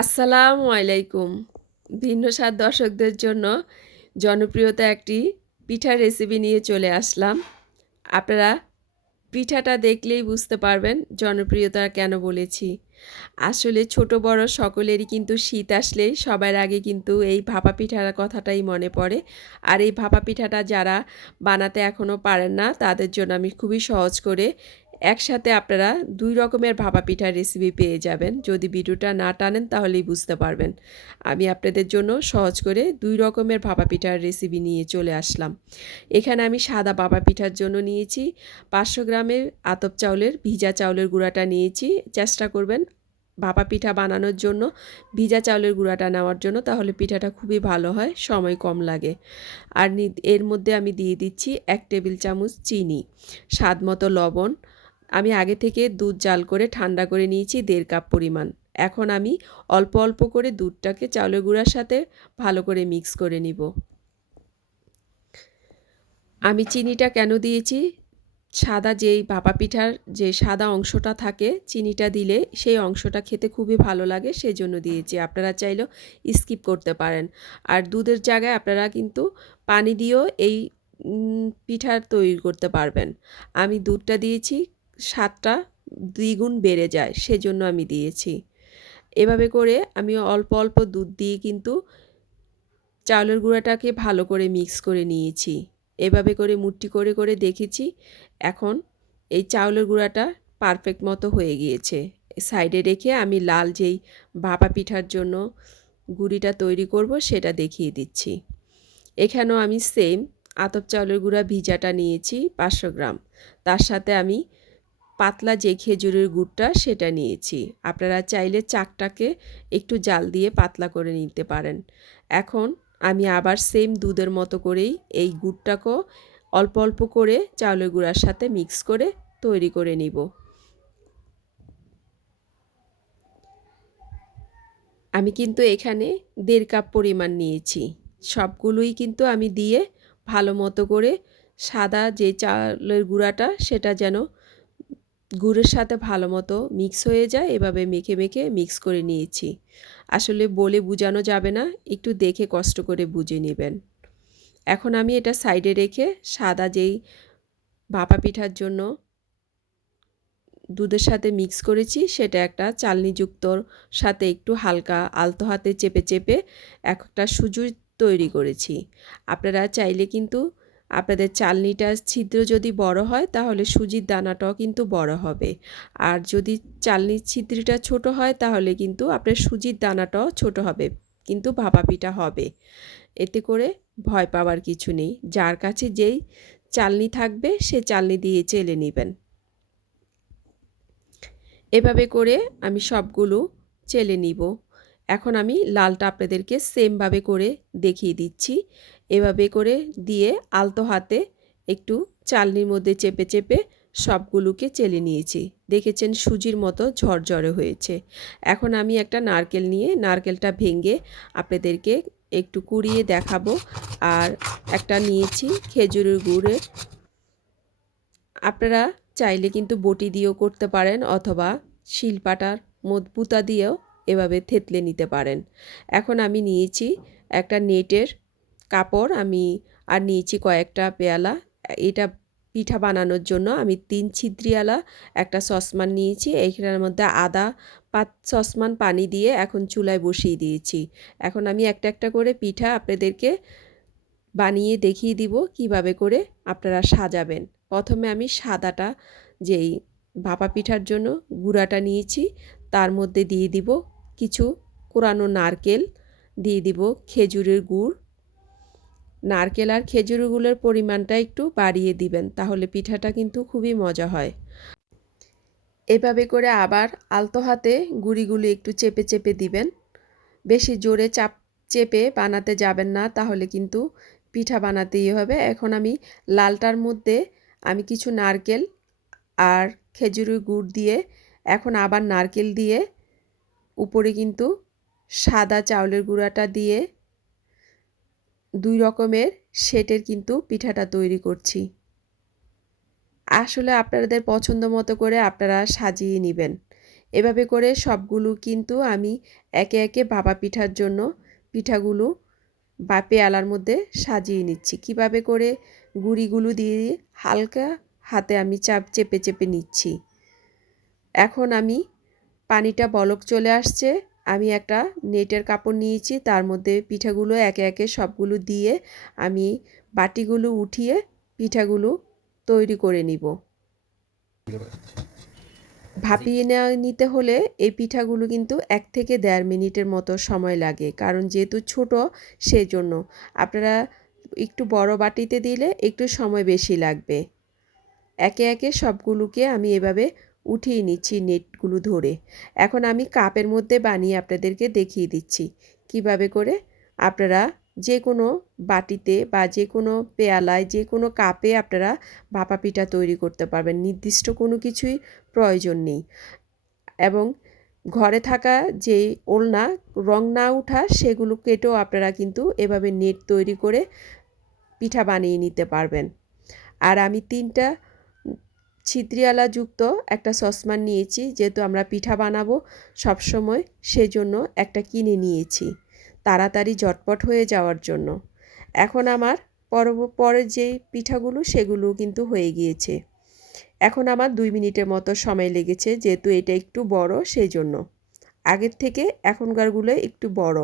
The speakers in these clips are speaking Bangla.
আসসালামু আলাইকুম। ভিন্ন স্বাদ দর্শকদের জন্য জনপ্রিয়তা একটি পিঠার রেসিপি নিয়ে চলে আসলাম। আপনারা পিঠাটা দেখলেই বুঝতে পারবেন জনপ্রিয়তা কেন বলেছি। আসলে ছোট বড় সকলেরই কিন্তু শীত আসলেই সবার আগে কিন্তু এই ভাপা পিঠার কথাটাই মনে পড়ে। আর এই ভাপা পিঠাটা যারা বানাতে এখনও পারেন না, তাদের জন্য আমি খুবই সহজ করে একসাথে আপনারা দুই রকমের ভাপা পিঠার রেসিপি পেয়ে যাবেন। যদি ভিডিওটা না টানেন তাহলেই বুঝতে পারবেন। আমি আপনাদের জন্য সহজ করে দুই রকমের ভাপা পিঠার রেসিপি নিয়ে চলে আসলাম। এখানে আমি সাদা ভাপা পিঠার জন্য নিয়েছি, পাঁচশো গ্রামের আতপ চাউলের ভিজা চাউলের গুঁড়াটা নিয়েছি। চেষ্টা করবেন ভাপা পিঠা বানানোর জন্য, ভিজা চাউলের গুঁড়াটা নেওয়ার জন্য, তাহলে পিঠাটা খুবই ভালো হয়, সময় কম লাগে। আর এর মধ্যে আমি দিয়ে দিচ্ছি এক টেবিল চামচ চিনি, স্বাদ মতো লবণ আমি আগে থেকে দুধ জাল করে ঠান্ডা করে নিয়েছি দেড় কাপ পরিমাণ। এখন আমি অল্প অল্প করে দুধটাকে চাউলের গুঁড়ার সাথে ভালো করে মিক্স করে নিব। আমি চিনিটা কেন দিয়েছি? সাদা যেই ভাপা পিঠার যে সাদা অংশটা থাকে চিনিটা দিলে সেই অংশটা খেতে খুবই ভালো লাগে সেই জন্য দিয়েছি। আপনারা চাইলেও স্কিপ করতে পারেন। আর দুধের জায়গায় আপনারা কিন্তু পানি দিয়েও এই পিঠার তৈরি করতে পারবেন। আমি দুধটা দিয়েছি স্বাদটা দ্বিগুণ বেড়ে যায় সেজন্য আমি দিয়েছি। এভাবে করে আমি অল্প অল্প দুধ দিয়ে কিন্তু চাউলের গুঁড়াটাকে ভালো করে মিক্স করে নিয়েছি। এভাবে করে মুট্টি করে করে দেখেছি এখন এই চাউলের গুঁড়াটা পারফেক্ট মতো হয়ে গিয়েছে। সাইডে রেখে আমি লাল যেই ভাপা পিঠার জন্য গুঁড়িটা তৈরি করব সেটা দেখিয়ে দিচ্ছি। এখানেও আমি সেম আতপ চাউলের গুঁড়া ভিজাটা নিয়েছি পাঁচশো গ্রাম। তার সাথে আমি পাতলা যে খেজুরের গুড়টা সেটা নিয়েছি। আপনারা চাইলে চাকটাকে একটু জাল দিয়ে পাতলা করে নিতে পারেন। এখন আমি আবার সেম দুধের মতো করেই এই গুড়টাকেও অল্প অল্প করে চাউলের গুঁড়ার সাথে মিক্স করে তৈরি করে নিব। আমি কিন্তু এখানে দেড় কাপ পরিমাণ নিয়েছি। সবগুলোই কিন্তু আমি দিয়ে ভালো মতো করে সাদা যে চালের গুঁড়াটা সেটা যেন গুড়ের সাথে ভালো মতো মিক্স হয়ে যায়, এভাবে মেখে মেখে মিক্স করে নিয়েছি। আসলে বলে বোঝানো যাবে না, একটু দেখে কষ্ট করে বুঝে নেবেন। এখন আমি এটা সাইডে রেখে সাদা যেই ভাপা পিঠার জন্য দুধের সাথে মিক্স করেছি, সেটা একটা চালনিযুক্তর সাথে একটু হালকা আলতো হাতে চেপে চেপে একটা সুজুর তৈরি করেছি। আপনারা চাইলে কিন্তু আপনাদের চালনিটা ছিদ্র যদি বড় হয়, তাহলে সুজির দানাটাও কিন্তু বড় হবে। আর যদি চালনির ছিদ্রটা ছোট হয়, তাহলে কিন্তু আপনার সুজির দানাটাও ছোট হবে, কিন্তু ভাপা পিঠা হবে। এতে করে ভয় পাওয়ার কিছু নেই। যার কাছে যেই চালনি থাকবে, সে চালনি দিয়ে চেলে নেবেন। এভাবে করে আমি সবগুলো চেলে নিব। এখন আমি লালটা আপনাদেরকে সেমভাবে করে দেখিয়ে দিচ্ছি। এভাবে করে দিয়ে আলতো হাতে একটু চালনির মধ্যে চেপে চেপে সবগুলোকে চেলে নিয়েছি। দেখেছেন সুজির মতো ঝরঝরে হয়েছে। এখন আমি একটা নারকেল নিয়ে নারকেলটা ভেঙে আপনাদেরকে একটু কুড়িয়ে দেখাবো। আর একটা নিয়েছি খেজুরের গুড়ের। আপনারা চাইলে কিন্তু বটি দিয়েও করতে পারেন অথবা শিলপাটার মজবুতা দিয়েও এভাবে থেতলে নিতে পারেন। এখন আমি নিয়েছি একটা নেটের কাপড়, আমি আর নিয়েছি কয়েকটা পেয়ালা। এটা পিঠা বানানোর জন্য আমি তিন ছিদ্রিয়ালা একটা সসমান নিয়েছি। এইখানের মধ্যে আদা পাত সসমান পানি দিয়ে এখন চুলায় বসিয়ে দিয়েছি। এখন আমি একটা একটা করে পিঠা আপনাদেরকে বানিয়ে দেখিয়ে দিব কীভাবে করে আপনারা সাজাবেন। প্রথমে আমি সাদাটা যেই ভাপা পিঠার জন্য গুঁড়াটা নিয়েছি, তার মধ্যে দিয়ে দিব কিছু কোরানো নারকেল, দিয়ে দিব খেজুরের গুড় নারকেল আর খেজুর গুড়ের পরিমাণটা একটু বাড়িয়ে দিবেন, তাহলে পিঠাটা কিন্তু খুবই মজা হয়। এভাবে করে আবার আলতো হাতে গুড়িগুলি একটু চেপে চেপে দিবেন। বেশি জোরে চাপ চেপে বানাতে যাবেন না, তাহলে কিন্তু পিঠা বানাতেই হবে। এখন আমি লালটার মধ্যে আমি কিছু নারকেল আর খেজুরের গুড় দিয়ে এখন আবার নারকেল দিয়ে উপরে কিন্তু সাদা চাউলের গুঁড়াটা দিয়ে দুই রকমের সেটের কিন্তু পিঠাটা তৈরি করছি। আসলে আপনাদের পছন্দ মতো করে আপনারা সাজিয়ে নেবেন। এভাবে করে সবগুলো কিন্তু আমি একে একে ভাপা পিঠার জন্য পিঠাগুলো বা পেয়ালার মধ্যে সাজিয়ে নিচ্ছি। কীভাবে করে গুঁড়িগুলো দিয়ে হালকা হাতে আমি চাপ চেপে চেপে নিচ্ছি। এখন আমি পানিটা বলক চলে আসছে। আমি একটা নেটের কাপড় নিয়েছি, তার মধ্যে পিঠাগুলো একে একে সবগুলো দিয়ে আমি বাটিগুলো উঠিয়ে পিঠাগুলো তৈরি করে নিব। ভাপিয়ে নেওয়া নিতে হলে এই পিঠাগুলো কিন্তু এক থেকে দেড় মিনিটের মতো সময় লাগে, কারণ যেহেতু ছোট সেই জন্য আপনারা একটু বড় বাটিতে দিলে একটু সময় বেশি লাগবে। একে একে সবগুলোকে আমি এভাবে উঠিয়ে নিচ্ছি নেটগুলো ধরে। এখন আমি কাপের মধ্যে বানিয়ে আপনাদেরকে দেখিয়ে দিচ্ছি। কীভাবে করে? আপনারা যে কোনো বাটিতে বা যে কোনো পেয়ালায় যে কোনো কাপে আপনারা ভাপা পিঠা তৈরি করতে পারবেন। নির্দিষ্ট কোনো কিছুই প্রয়োজন নেই। এবং ঘরে থাকা যে ওলনা, রং না ওঠা সেগুলো কেটেও আপনারা কিন্তু এভাবে নেট তৈরি করে পিঠা বানিয়ে নিতে পারবেন। আর আমি তিনটা ছিদ্রিয়ালা যুক্ত একটা সসমান নিয়েছি, যেহেতু আমরা পিঠা বানাবো সবসময়, সেজন্য একটা কিনে নিয়েছি, তাড়াতাড়ি ঝটপট হয়ে যাওয়ার জন্য। এখন আমার পর পরের যে পিঠাগুলো সেগুলো কিন্তু হয়ে গিয়েছে। এখন আমার দুই মিনিটের মতো সময় লেগেছে, যেহেতু এটা একটু বড় সেই জন্য আগের থেকে এখনকারগুলো একটু বড়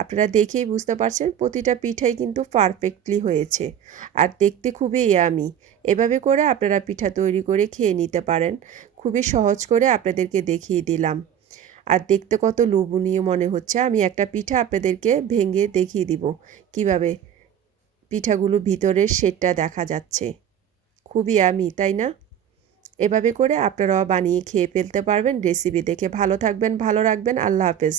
আপনারা দেখেই বুঝতে পারছেন প্রতিটা পিঠাই কিন্তু পারফেক্টলি হয়েছে। আর দেখতে খুবই ইয়ামি এভাবে করে আপনারা পিঠা তৈরি করে খেয়ে নিতে পারেন। খুবই সহজ করে আপনাদেরকে দেখিয়ে দিলাম। আর দেখতে কত লোভনীয় মনে হচ্ছে। আমি একটা পিঠা আপনাদেরকে ভেঙে দেখিয়ে দিব কীভাবে পিঠাগুলো ভিতরের শেডটা দেখা যাচ্ছে। খুবই আমি তাই না? এভাবে করে আপনারাও বানিয়ে খেয়ে ফেলতে পারবেন। রেসিপি দেখে ভালো থাকবেন, ভালো রাখবেন। আল্লাহ হাফেজ।